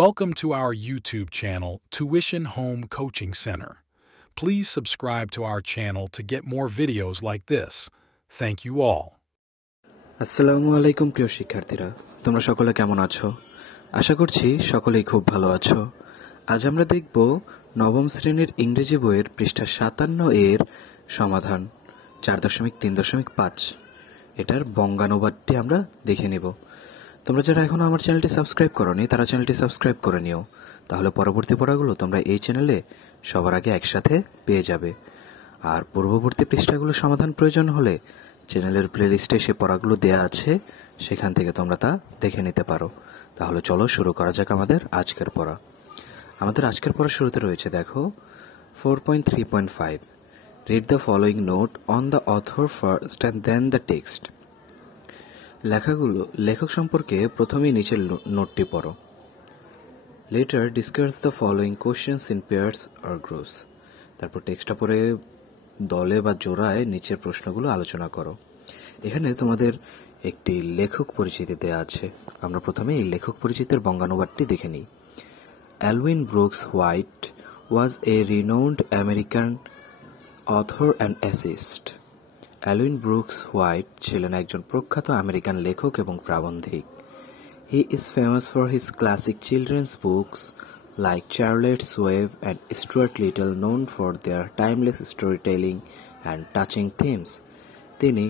Welcome to our YouTube channel, Tuition Home Coaching Center. Please subscribe to our channel to get more videos like this. Thank you all. আসসালামু আলাইকুম প্রিয় শিক্ষার্থীরা, তোমরা সকলে কেমন আছো? আশা করছি সকলেই খুব ভালো আছো। আজ আমরা দেখব নবম শ্রেণীর ইংরেজি বইয়ের পৃষ্ঠা 57 এর সমাধান 4.3.5। এটার বঙ্গানুবাদটি আমরা দেখে নেব। তোমরা যারা এখনো আমার চ্যানেলটি সাবস্ক্রাইব করোনি তারা চ্যানেলটি সাবস্ক্রাইব করে নিও, তাহলে পরবর্তী পড়াগুলো তোমরা এই চ্যানেলে সবার আগে একসাথে পেয়ে যাবে। আর পূর্ববর্তী পৃষ্ঠাগুলো সমাধান প্রয়োজন হলে চ্যানেলের প্লেলিস্টে সে পড়াগুলো দেয়া আছে, সেখান থেকে তোমরা তা দেখে নিতে পারো। তাহলে চলো শুরু করা যাক আমাদের আজকের পড়া। আমাদের আজকের পড়া শুরুতে রয়েছে, দেখো 4.3.5, read the following note on the author first and then the text. লেখক সম্পর্কে প্রথমেই নিচের নোটটি পড়ো। Later discuss the following questions in pairs or groups. তারপর টেক্সটটা পড়ে দলে বা জোড়ায় নিচের প্রশ্নগুলো আলোচনা করো। এখানে তোমাদের একটি লেখক পরিচিতি দেওয়া আছে। আমরা প্রথমে এই লেখক পরিচিতির বঙ্গানুবাদটি দেখে নিই। Elwyn Brooks White was a renowned American author and essayist. Elwyn Brooks White ছিলেন একজন প্রখ্যাত আমেরিকান লেখক এবং প্রাবন্ধিক। He is famous for his classic children's books like Charlotte's Web and Stuart Little, known for their timeless storytelling and touching themes. তিনি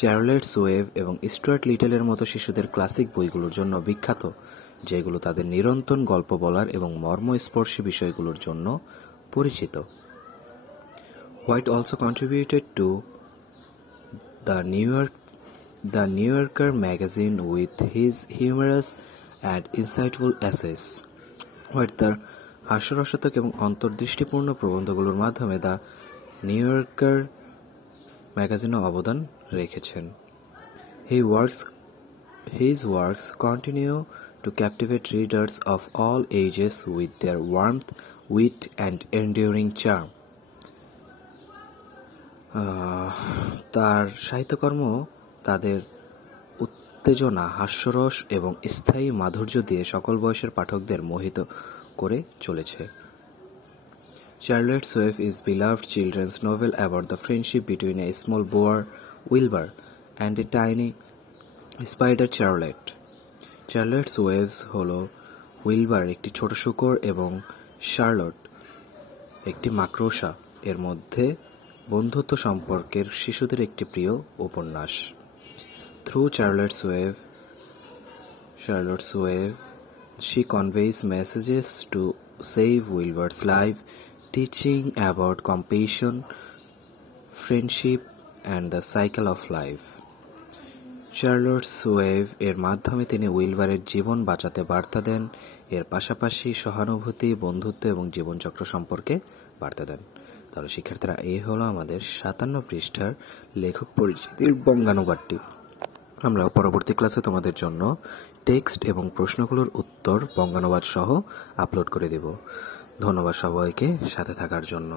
চার্লেটস web এবং Stewart লিটলের মতো শিশুদের ক্লাসিক বইগুলোর জন্য বিখ্যাত, যেগুলো তাদের নিরন্তর গল্প বলার এবং মর্মস্পর্শী বিষয়গুলোর জন্য পরিচিত। White also contributed to the New Yorker magazine with his humorous and insightful essays. White তার হাস্যরসাত্মক এবং অন্তর্দৃষ্টিপূর্ণ প্রবন্ধগুলোর মাধ্যমে দ্য নিউ ইয়র্কার ম্যাগাজিনও অবদান রেখেছেন। His works continue to captivate readers of all ages with their warmth, wit, and enduring charm. তার সাহিত্যকর্ম তাদের উত্তেজনা, হাস্যরস এবং স্থায়ী মাধুর্য দিয়ে সকল বয়সের পাঠকদের মোহিত করে চলেছে। Charlotte's Web is beloved children's novel about the friendship between a small boar, Wilbur, and a tiny spider, Charlotte. Charlotte's Web হলো উইলবার একটি ছোট শূকর এবং শার্লট একটি মাকড়সা এর মধ্যে বন্ধুত্ব সম্পর্কের শিশুদের একটি প্রিয় উপন্যাস। Through Charlotte's Web, she conveys messages to save Wilbur's life, teaching about compassion, friendship, and the cycle of life. Charlotte's Web এর মাধ্যমে তিনি উইলবারের জীবন বাঁচাতে বার্তা দেন, এর পাশাপাশি সহানুভূতি, বন্ধুত্ব এবং জীবনচক্র সম্পর্কে বার্তা দেন। তাহলে শিক্ষার্থীরা, এই হলো আমাদের 57 পৃষ্ঠার লেখক পরিচিতির বঙ্গানুবাদটি। আমরা পরবর্তী ক্লাসে তোমাদের জন্য টেক্সট এবং প্রশ্নগুলোর উত্তর বঙ্গানুবাদ সহ আপলোড করে দেব। ধন্যবাদ সবাইকে সাথে থাকার জন্য।